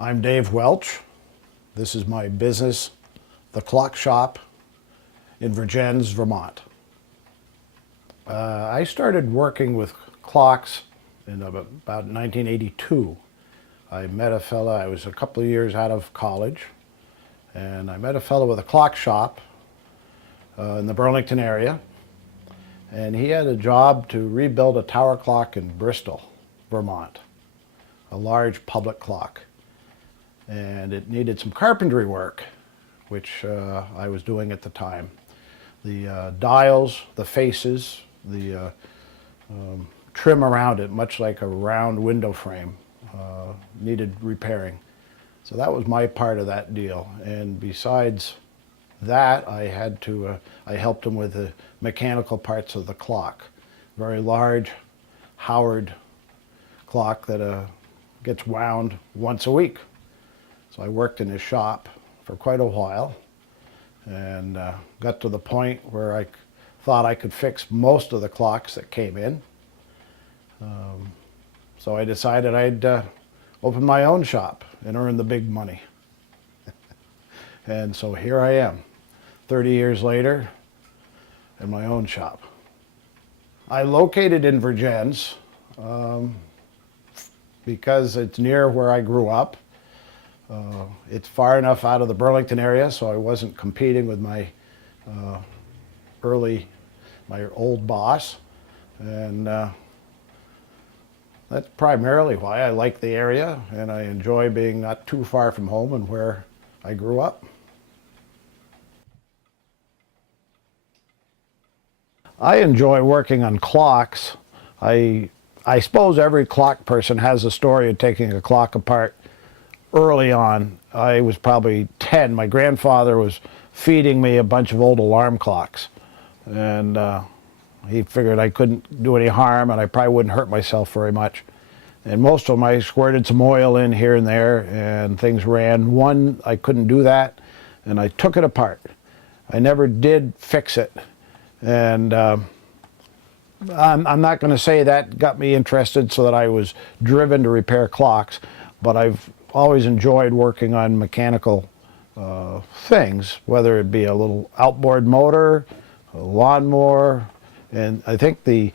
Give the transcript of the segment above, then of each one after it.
I'm Dave Welch. This is my business, the Clock Shop in Vergennes, Vermont. I started working with clocks in about 1982. I met a fella, I was a couple of years out of college, and I met a fellow with a clock shop in the Burlington area, and he had a job to rebuild a tower clock in Bristol, Vermont, a large public clock. And it needed some carpentry work, which I was doing at the time. The dials, the faces, the trim around it, much like a round window frame, needed repairing. So that was my part of that deal. And besides that, I helped him with the mechanical parts of the clock. Very large Howard clock that gets wound once a week. So I worked in his shop for quite a while and got to the point where I thought I could fix most of the clocks that came in. So I decided I'd open my own shop and earn the big money. And so here I am, 30 years later, in my own shop. I located in Vergennes because it's near where I grew up. It's far enough out of the Burlington area, so I wasn't competing with my old boss, and that's primarily why I like the area, and I enjoy being not too far from home and where I grew up. I enjoy working on clocks. I suppose every clock person has a story of taking a clock apart. Early on, I was probably 10. My grandfather was feeding me a bunch of old alarm clocks, and he figured I couldn't do any harm and I probably wouldn't hurt myself very much. And most of them I squirted some oil in here and there and things ran. One, I couldn't do that, and I took it apart. I never did fix it, and I'm not going to say that got me interested so that I was driven to repair clocks, but I've always enjoyed working on mechanical things, whether it be a little outboard motor, a lawnmower, and I think the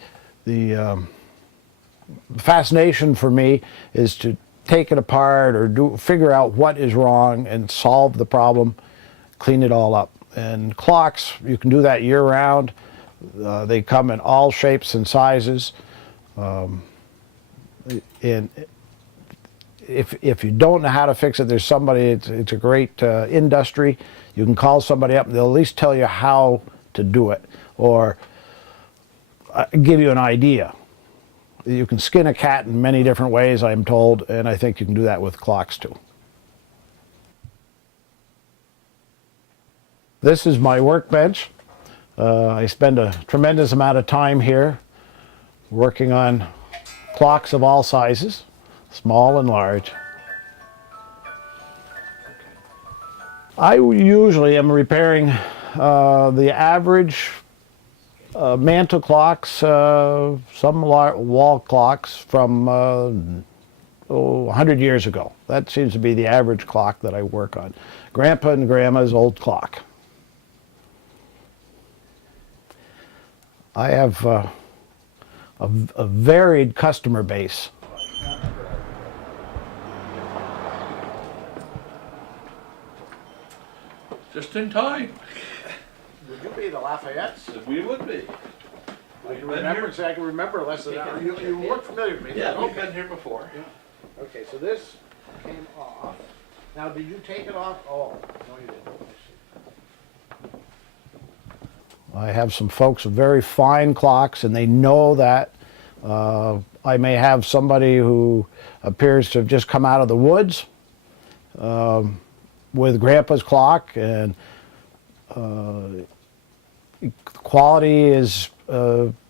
fascination for me is to take it apart or figure out what is wrong and solve the problem, clean it all up. And clocks, you can do that year-round. They come in all shapes and sizes. If you don't know how to fix it, there's somebody, it's a great industry. You can call somebody up and they'll at least tell you how to do it, or give you an idea. You can skin a cat in many different ways, I'm told, and I think you can do that with clocks too. This is my workbench. I spend a tremendous amount of time here working on clocks of all sizes, small and large. I usually am repairing the average mantle clocks, some wall clocks from 100 years ago. That seems to be the average clock that I work on. Grandpa and Grandma's old clock. I have a varied customer base. Just in time. Would you be the Lafayette's? We would be. I can remember less than that. You look familiar to me. Yeah, we've been here before. Yeah. Okay, so this came off. Now, did you take it off? Oh, no you didn't. I have some folks with very fine clocks, and they know that. I may have somebody who appears to have just come out of the woods with Grandpa's clock, and quality is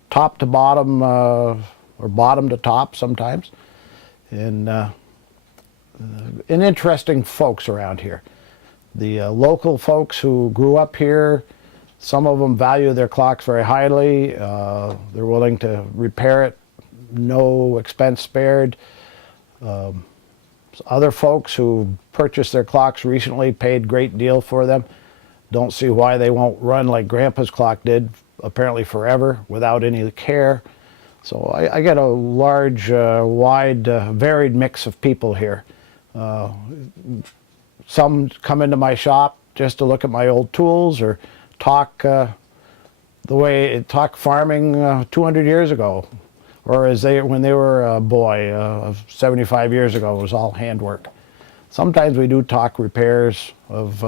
top to bottom, or bottom to top sometimes, and interesting folks around here. The local folks who grew up here, some of them value their clocks very highly. They're willing to repair it, no expense spared. Other folks who purchased their clocks recently paid a great deal for them. Don't see why they won't run like Grandpa's clock did, apparently forever, without any care. So I get a large, wide, varied mix of people here. Some come into my shop just to look at my old tools or talk talk farming 200 years ago, or when they were a boy 75 years ago. It was all handwork. Sometimes we do talk repairs of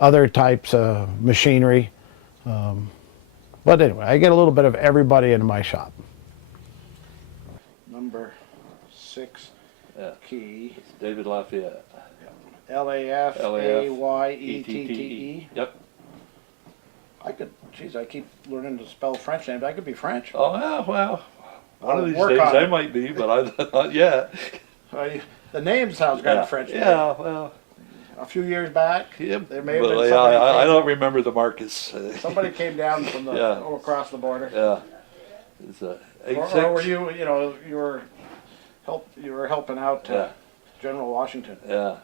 other types of machinery. But anyway, I get a little bit of everybody into my shop. Number 6 key. It's David Lafayette. Lafayette. Yep. I keep learning to spell French names. I could be French. Oh, yeah, well, one I'll of these work days on I it. might be, but not yet. The name sounds kind of French. Yeah, well. A few years back, Yeah, there may have but been somebody. I don't remember the Marcus. Somebody came down from across the border. Yeah. It's a Or were you were helping out General Washington? Yeah.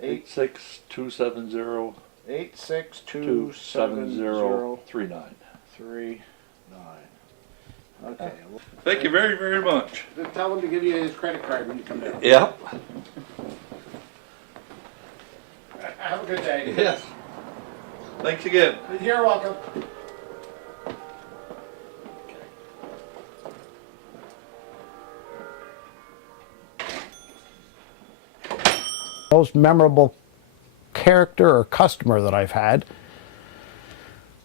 86270 8627039. 39. Okay. Thank you very, very much. Just tell him to give you his credit card when you come down. Yep. Have a good day. Yes. Thanks again. You're welcome. Most memorable character or customer that I've had.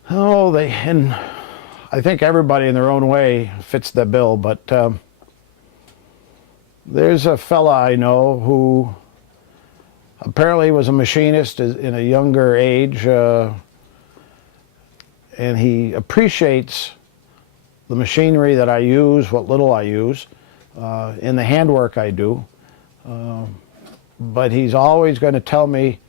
And I think everybody in their own way fits the bill, but there's a fella I know who apparently was a machinist in a younger age, and he appreciates the machinery that I use, what little I use, in the handwork I do. But he's always going to tell me,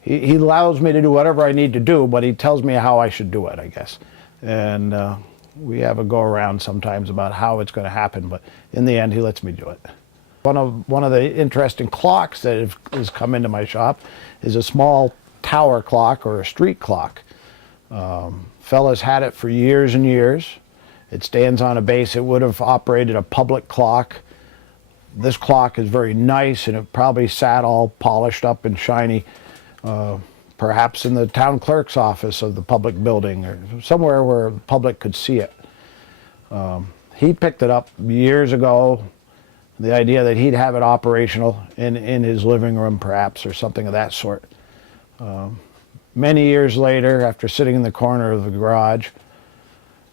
he allows me to do whatever I need to do, but he tells me how I should do it, I guess. And we have a go-around sometimes about how it's going to happen, but in the end, he lets me do it. One of the interesting clocks that has come into my shop is a small tower clock or a street clock. Fella's had it for years and years. It stands on a base. It would have operated a public clock. This clock is very nice, and it probably sat all polished up and shiny, perhaps in the town clerk's office of the public building or somewhere where the public could see it. He picked it up years ago, the idea that he'd have it operational in his living room perhaps, or something of that sort. Many years later, after sitting in the corner of the garage,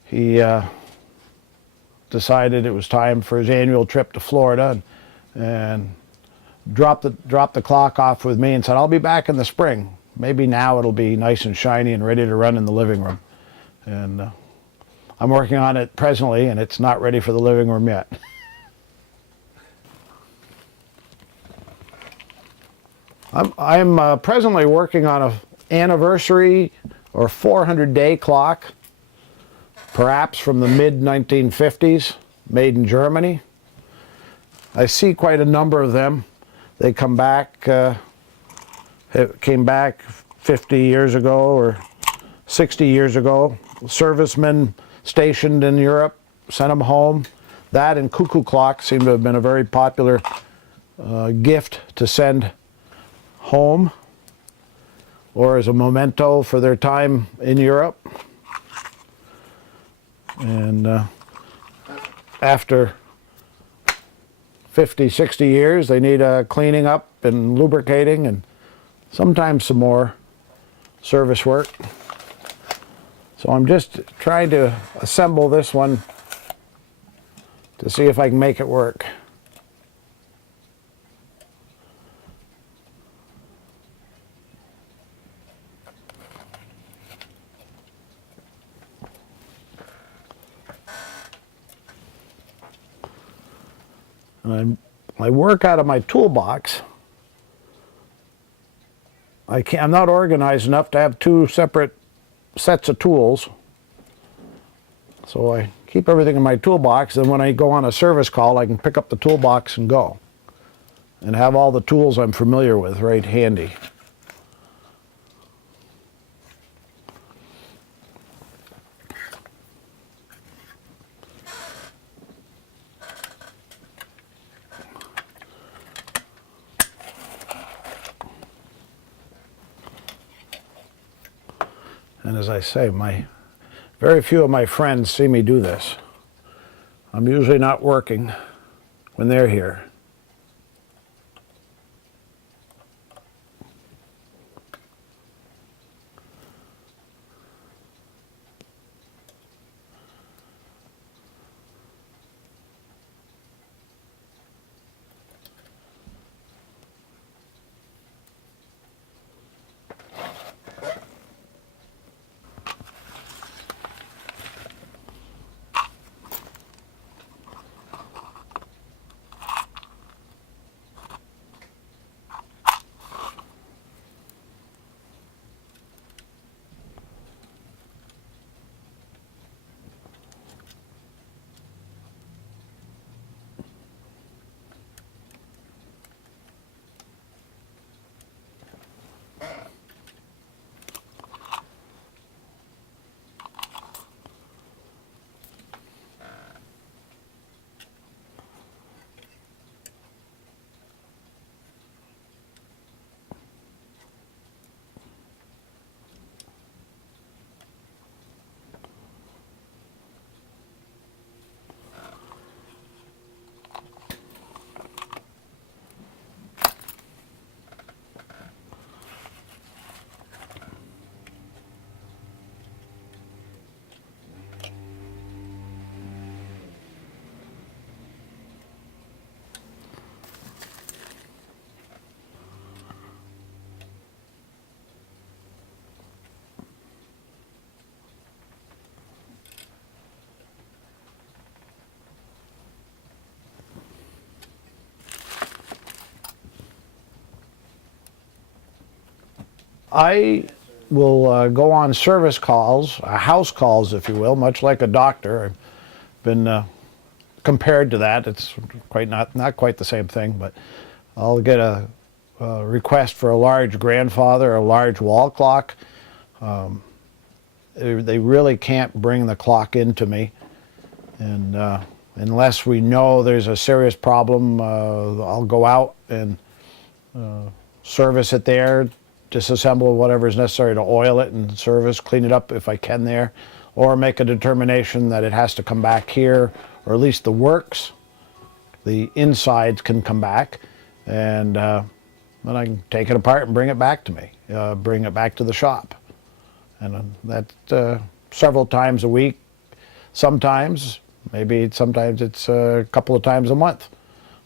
he decided it was time for his annual trip to Florida, and dropped the clock off with me and said, "I'll be back in the spring. Maybe now it'll be nice and shiny and ready to run in the living room." And I'm working on it presently, and it's not ready for the living room yet. I'm presently working on an anniversary or 400-day clock, perhaps from the mid-1950s, made in Germany. I see quite a number of them. They come back, came back 50 years ago or 60 years ago. Servicemen stationed in Europe sent them home. That and cuckoo clocks seem to have been a very popular gift to send home or as a memento for their time in Europe. And after 50, 60 years, they need cleaning up and lubricating and sometimes some more service work. So I'm just trying to assemble this one to see if I can make it work. I work out of my toolbox. I'm not organized enough to have two separate sets of tools. So I keep everything in my toolbox, and when I go on a service call, I can pick up the toolbox and go. and have all the tools I'm familiar with right handy. And as I say, very few of my friends see me do this. I'm usually not working when they're here. I will go on service calls, house calls, if you will, much like a doctor. I've been compared to that. It's quite not quite the same thing, but I'll get a request for a large grandfather, a large wall clock. They really can't bring the clock into me, and unless we know there's a serious problem, I'll go out and service it there, disassemble whatever is necessary to oil it and service, clean it up if I can there, or make a determination that it has to come back here, or at least the works, the insides can come back, and then I can take it apart and bring it back to me, bring it back to the shop. And that several times a week, sometimes it's a couple of times a month.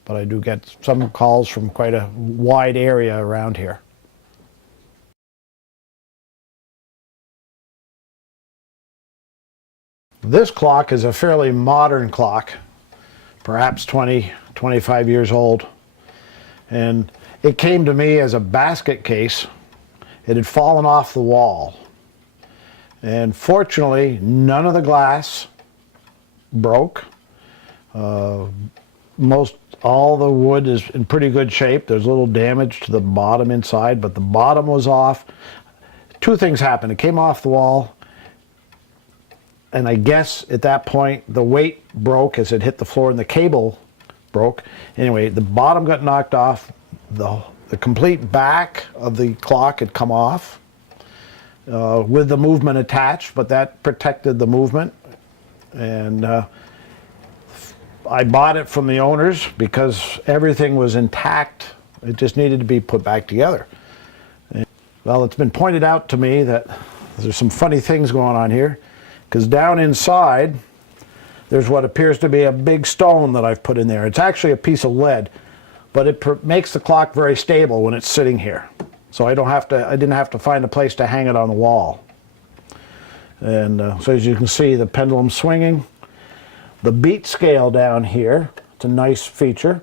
But I do get some calls from quite a wide area around here. This clock is a fairly modern clock, perhaps 20, 25 years old. And it came to me as a basket case. It had fallen off the wall. And fortunately, none of the glass broke. All the wood is in pretty good shape. There's a little damage to the bottom inside, but the bottom was off. Two things happened. It came off the wall, and I guess at that point the weight broke as it hit the floor and the cable broke. Anyway, the bottom got knocked off. The complete back of the clock had come off with the movement attached, but that protected the movement. And I bought it from the owners because everything was intact. It just needed to be put back together. And, well, it's been pointed out to me that there's some funny things going on here, because down inside there's what appears to be a big stone that I've put in there. It's actually a piece of lead, but it makes the clock very stable when it's sitting here. So I didn't have to find a place to hang it on the wall. And so as you can see, the pendulum swinging. The beat scale down here, it's a nice feature,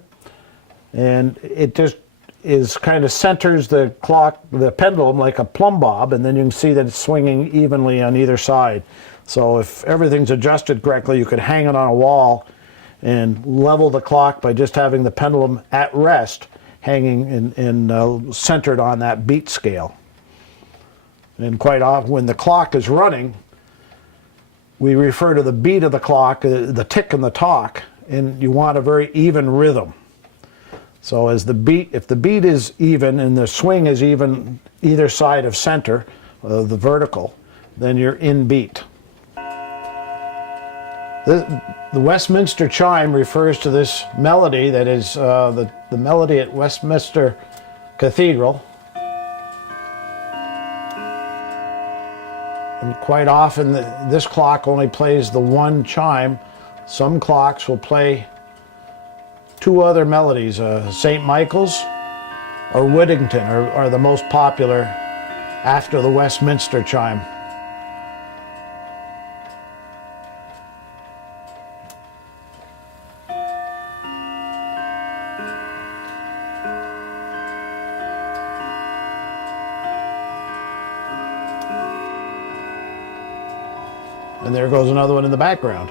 and it just kind of centers the clock, the pendulum, like a plumb bob, and then you can see that it's swinging evenly on either side. So if everything's adjusted correctly, you could hang it on a wall and level the clock by just having the pendulum at rest, hanging centered on that beat scale. And quite often when the clock is running, we refer to the beat of the clock, the tick and the talk, and you want a very even rhythm. So as the beat, if the beat is even and the swing is even either side of center, the vertical, then you're in beat. The Westminster chime refers to this melody that is the melody at Westminster Cathedral. And quite often this clock only plays the one chime. Some clocks will play two other melodies. St. Michael's or Whittington are the most popular after the Westminster chime. And there goes another one in the background.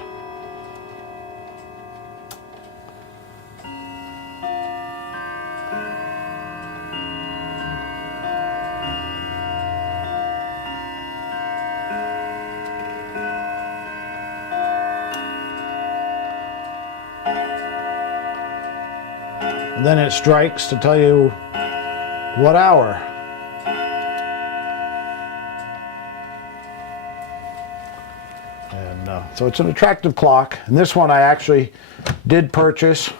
And then it strikes to tell you what hour. So it's an attractive clock, and this one I actually did purchase.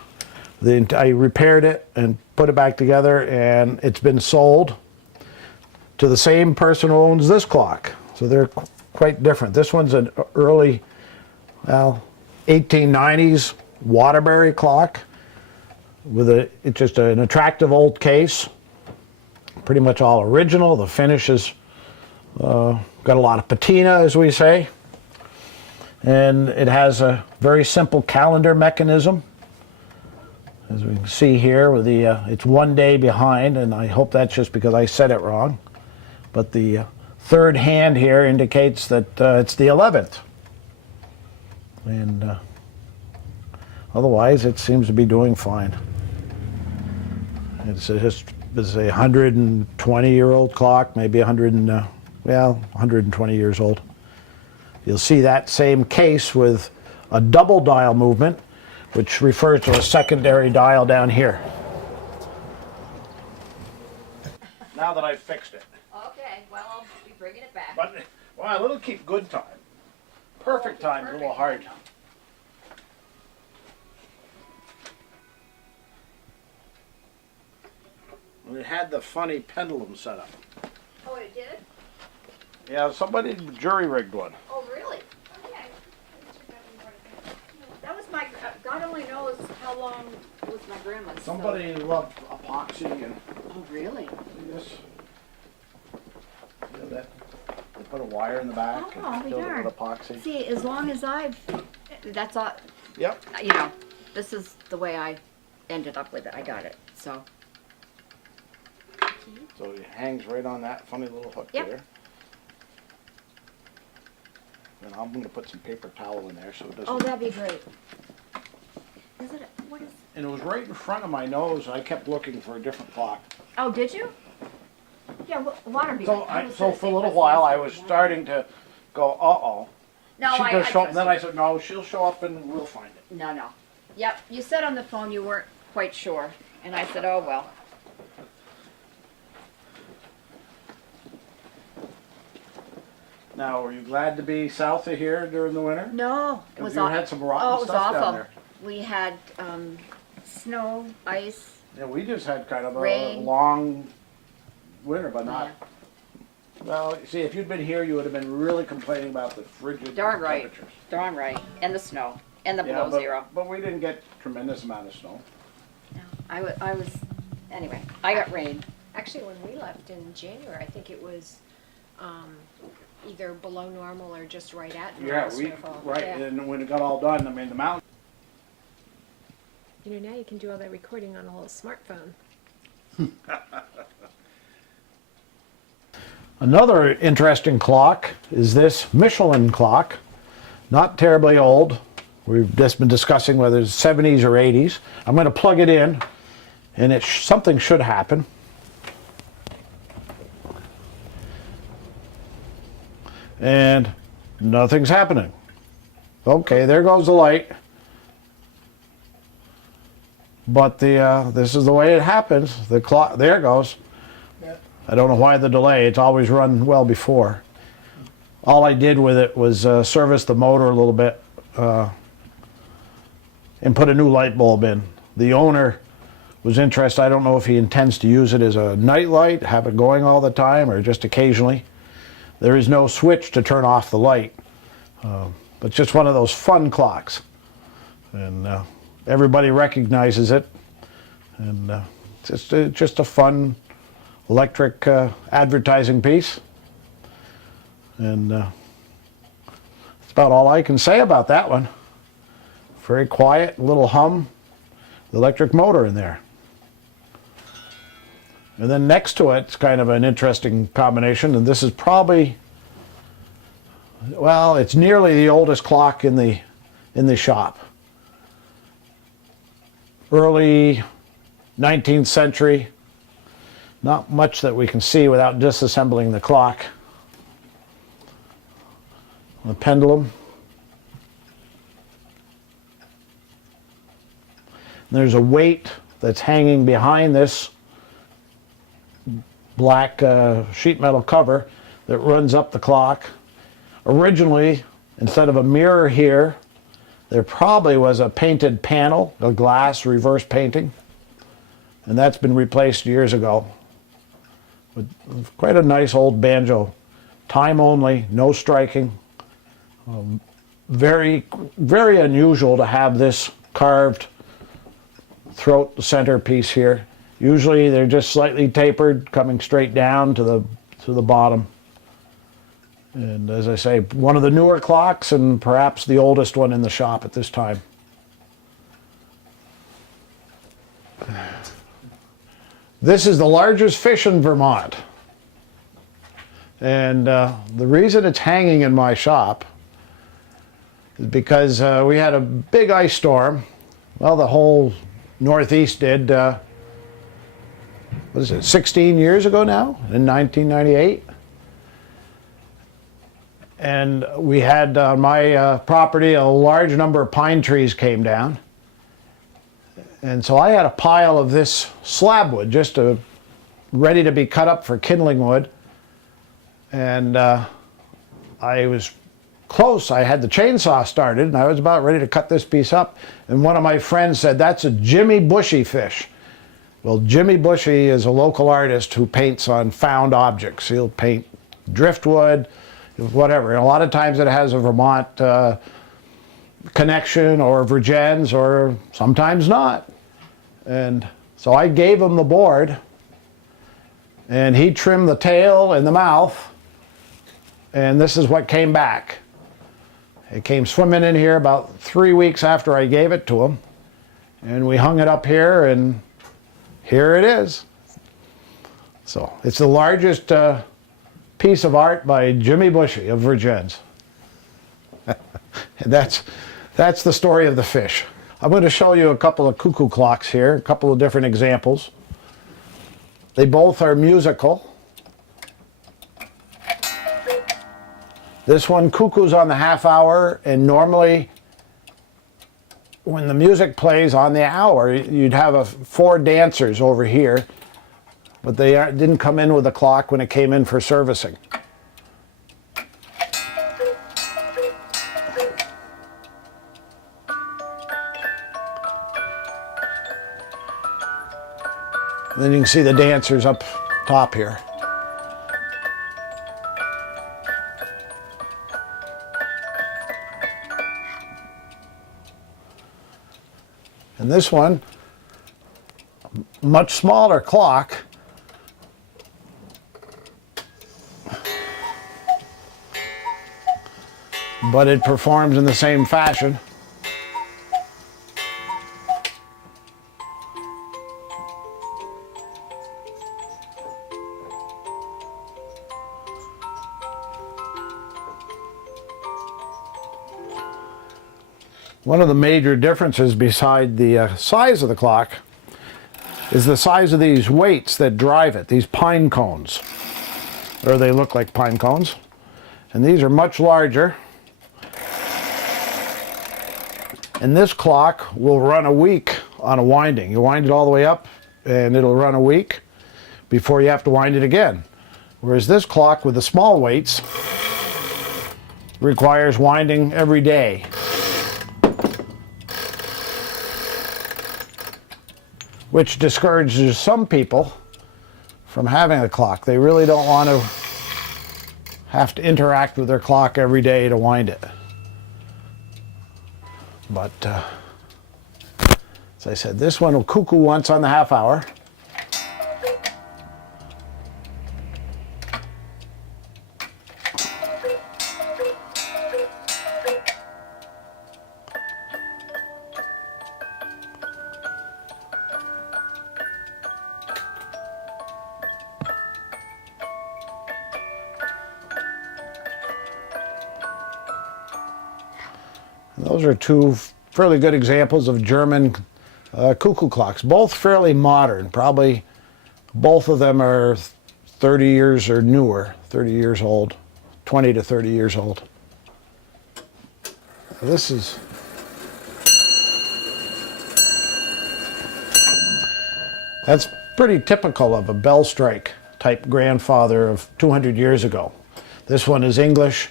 I repaired it and put it back together, and it's been sold to the same person who owns this clock. So they're quite different. This one's an early, well, 1890s Waterbury clock with it's just an attractive old case. Pretty much all original. The finish is got a lot of patina, as we say. And it has a very simple calendar mechanism, as we can see here. With it's 1 day behind, and I hope that's just because I said it wrong. But the third hand here indicates that it's the 11th, and otherwise it seems to be doing fine. It's a 120-year-old clock, maybe 120 years old. You'll see that same case with a double dial movement, which refers to a secondary dial down here. Now that I've fixed it. Okay, well, I'll be bringing it back. But, well, it'll keep good time. Perfect time's a little hard. And it had the funny pendulum setup. Oh, it did? Yeah, somebody jury rigged one. Oh, really? Okay. That was my, God only knows how long was my grandma's. Somebody loved epoxy and Oh, really? this. You know that? They put a wire in the back Oh, and I'll be filled it darned. with epoxy. See, as long as that's all, Yep. you know, this is the way I ended up with it. I got it, so. So it hangs right on that funny little hook Yep. there. And I'm going to put some paper towel in there so it doesn't. Oh, that'd be great. Is it, what is, And it was right in front of my nose. I kept looking for a different clock. oh, did you? Yeah, Waterbury. So for a little while I was starting to go, uh-oh. No, She I does show up, trust then you. I said, no, she'll show up and we'll find it. No, no. Yep, you said on the phone you weren't quite sure, and I said, oh, well. Now, were you glad to be south of here during the winter? No, it 'Cause was you aw- had some rotten oh, it was stuff down awful. there. We had snow, ice. Yeah, we just had kind of a Rain. long winter, but not. Yeah. Well, see, if you'd been here, you would have been really complaining about the frigid Darn right. temperatures. Darn right, and the snow, and the below but, zero. But we didn't get tremendous amount of snow. No, I was, anyway, I got rain. Actually, when we left in January, I think it was either below normal or just right at normal Yeah, snowfall. right. Yeah. And when it got all done, I mean, the mountain. You know, now you can do all that recording on a little smartphone. Another interesting clock is this Michelin clock. Not terribly old. We've just been discussing whether it's 70s or 80s. I'm going to plug it in and something should happen. And nothing's happening. Okay, there goes the light. But this is the way it happens. The clock, there it goes. Yeah. I don't know why the delay. It's always run well before. All I did with it was service the motor a little bit and put a new light bulb in. The owner was interested. I don't know if he intends to use it as a night light, have it going all the time, or just occasionally. There is no switch to turn off the light, but just one of those fun clocks. And everybody recognizes it, and it's just a fun electric advertising piece. And that's about all I can say about that one. Very quiet, little hum, the electric motor in there. And then next to it's kind of an interesting combination, and this is probably, well, it's nearly the oldest clock in the shop. Early 19th century. Not much that we can see without disassembling the clock. The pendulum. There's a weight that's hanging behind this black sheet metal cover that runs up the clock. Originally, instead of a mirror here, there probably was a painted panel, a glass reverse painting, and that's been replaced years ago. With quite a nice old banjo. Time only, no striking. Very, very unusual to have this carved throat centerpiece here. Usually they're just slightly tapered, coming straight down to the bottom. And as I say, one of the newer clocks and perhaps the oldest one in the shop at this time. This is the largest fish in Vermont. And the reason it's hanging in my shop is because we had a big ice storm. Well, the whole Northeast did, what is it, 16 years ago now, in 1998. And we had on my property a large number of pine trees came down. And so I had a pile of this slab wood just ready to be cut up for kindling wood. And I was close. I had the chainsaw started and I was about ready to cut this piece up. And one of my friends said, "That's a Jimmy Bushy fish." Well, Jimmy Bushy is a local artist who paints on found objects. He'll paint driftwood, whatever. And a lot of times it has a Vermont connection or Vergennes, or sometimes not. And so I gave him the board, and he trimmed the tail and the mouth, and this is what came back. It came swimming in here about 3 weeks after I gave it to him, and we hung it up here, and here it is. So it's the largest piece of art by Jimmy Bushy of Vergennes. And that's the story of the fish. I'm going to show you a couple of cuckoo clocks here, a couple of different examples. They both are musical. This one cuckoos on the half hour, and normally when the music plays on the hour, you'd have 4 dancers over here, but they didn't come in with the clock when it came in for servicing. And then you can see the dancers up top here. And this one, much smaller clock, but it performs in the same fashion. One of the major differences beside the size of the clock is the size of these weights that drive it, these pine cones. Or they look like pine cones. And these are much larger. And this clock will run a week on a winding. You wind it all the way up and it'll run a week before you have to wind it again. Whereas this clock with the small weights requires winding every day. Which discourages some people from having a clock. They really don't want to have to interact with their clock every day to wind it. But as I said, this one will cuckoo once on the half hour. Those are two fairly good examples of German cuckoo clocks, both fairly modern. Probably both of them are 30 years or newer, 30 years old, 20 to 30 years old. That's pretty typical of a bell strike type grandfather of 200 years ago. This one is English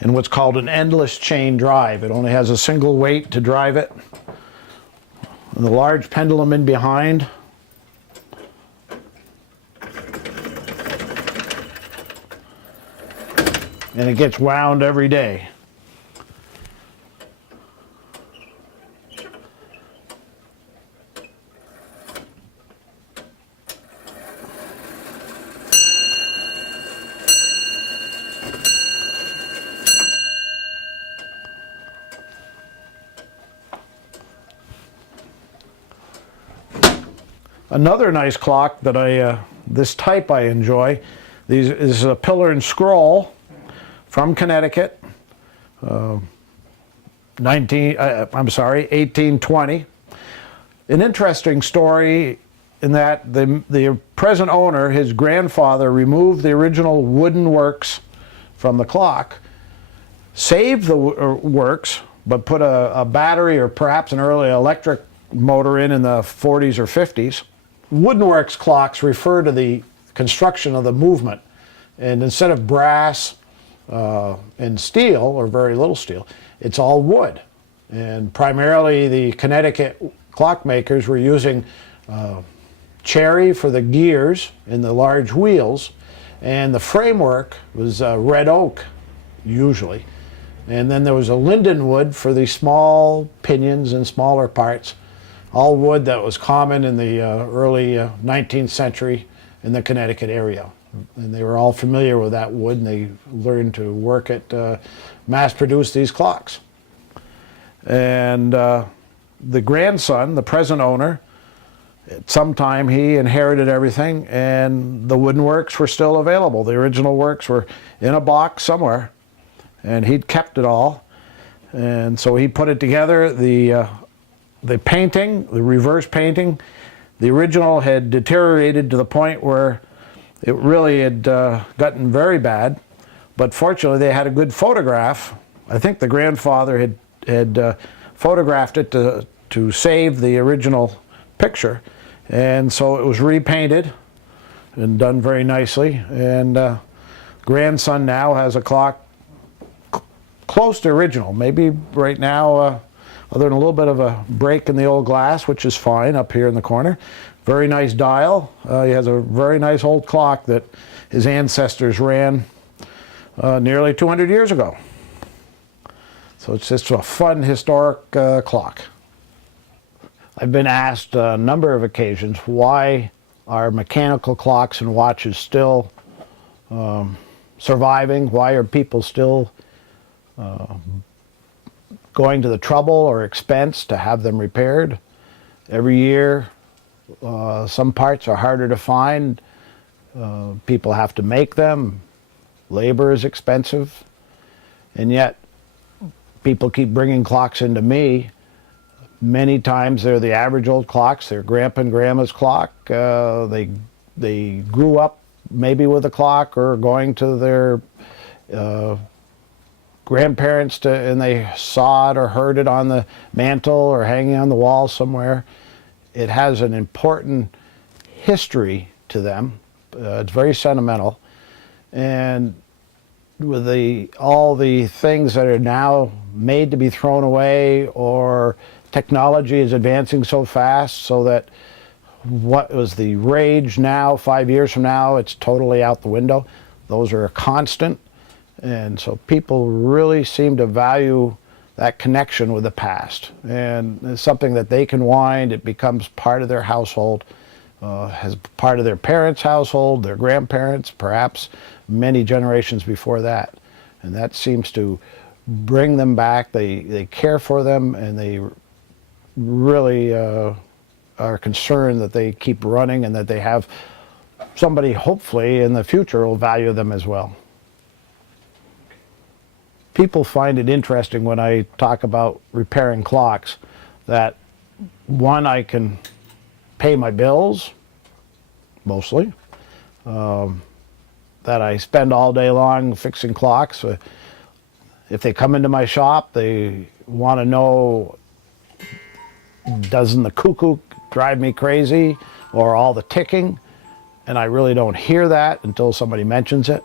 in what's called an endless chain drive. It only has a single weight to drive it. And the large pendulum in behind. And it gets wound every day. Another nice clock that this type I enjoy, is a pillar and scroll from Connecticut, 1820. An interesting story in that the present owner, his grandfather, removed the original wooden works from the clock, saved the works, but put a battery or perhaps an early electric motor in the 40s or 50s. Wooden works clocks refer to the construction of the movement, and instead of brass and steel, or very little steel, it's all wood. And primarily the Connecticut clockmakers were using cherry for the gears and the large wheels, and the framework was red oak, usually. And then there was a linden wood for the small pinions and smaller parts. All wood that was common in the early 19th century in the Connecticut area. And they were all familiar with that wood, and they learned to work at, mass-produce these clocks. And the grandson, the present owner, at some time he inherited everything, and the wooden works were still available. The original works were in a box somewhere, and he'd kept it all. And so he put it together. The painting, the reverse painting, the original had deteriorated to the point where it really had gotten very bad. But fortunately, they had a good photograph. I think the grandfather had photographed it to save the original picture. And so it was repainted and done very nicely. And grandson now has a clock close to original. Maybe right now, other than a little bit of a break in the old glass, which is fine up here in the corner. Very nice dial. He has a very nice old clock that his ancestors ran nearly 200 years ago. So it's just a fun historic clock. I've been asked a number of occasions why are mechanical clocks and watches still surviving? Why are people still going to the trouble or expense to have them repaired? Every year, some parts are harder to find. People have to make them. Labor is expensive. And yet, people keep bringing clocks into me Many times they're the average old clocks. They're grandpa and grandma's clock. They grew up maybe with a clock or going to their grandparents and they saw it or heard it on the mantle or hanging on the wall somewhere. It has an important history to them. It's very sentimental. And with all the things that are now made to be thrown away, or technology is advancing so fast so that what was the rage now, 5 years from now, it's totally out the window. Those are a constant. And so people really seem to value that connection with the past. And it's something that they can wind. It becomes part of their household, as part of their parents' household, their grandparents, perhaps many generations before that. And that seems to bring them back. They care for them, and they really are concerned that they keep running and that they have somebody, hopefully, in the future will value them as well. People find it interesting when I talk about repairing clocks that, one, I can pay my bills, mostly, that I spend all day long fixing clocks. If they come into my shop, they want to know, doesn't the cuckoo drive me crazy, or all the ticking? And I really don't hear that until somebody mentions it.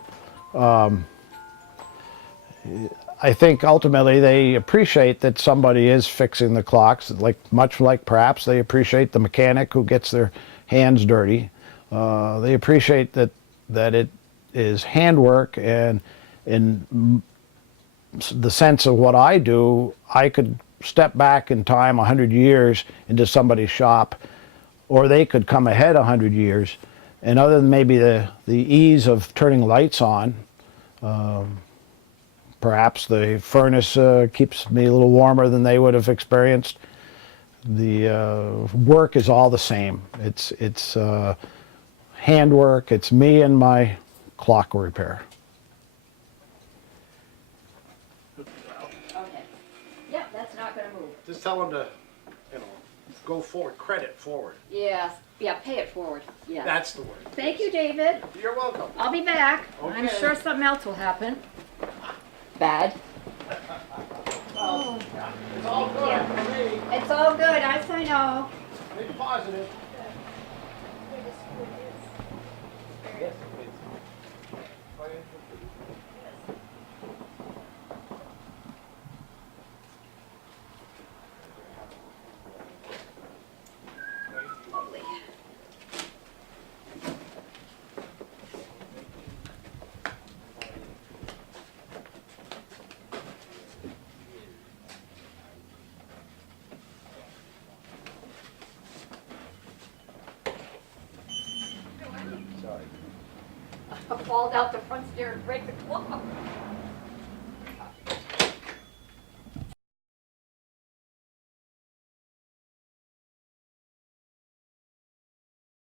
I think ultimately they appreciate that somebody is fixing the clocks, much like perhaps they appreciate the mechanic who gets their hands dirty. They appreciate that it is handwork, and in the sense of what I do, I could step back in time 100 years into somebody's shop, or they could come ahead 100 years, and other than maybe the ease of turning lights on, perhaps the furnace keeps me a little warmer than they would have experienced. The work is all the same. It's handwork. It's me and my clock repair. Okay. Yeah, that's not gonna move. Just tell them to, go forward, credit forward. Yes, yeah, pay it forward, yeah. That's the word. Thank you, David. You're welcome. I'll be back. I'm Okay. sure something else will happen. Bad. Oh, It's all good for me. it's all good, I know. Be positive. Lovely. Fall out the front stair and break the clock.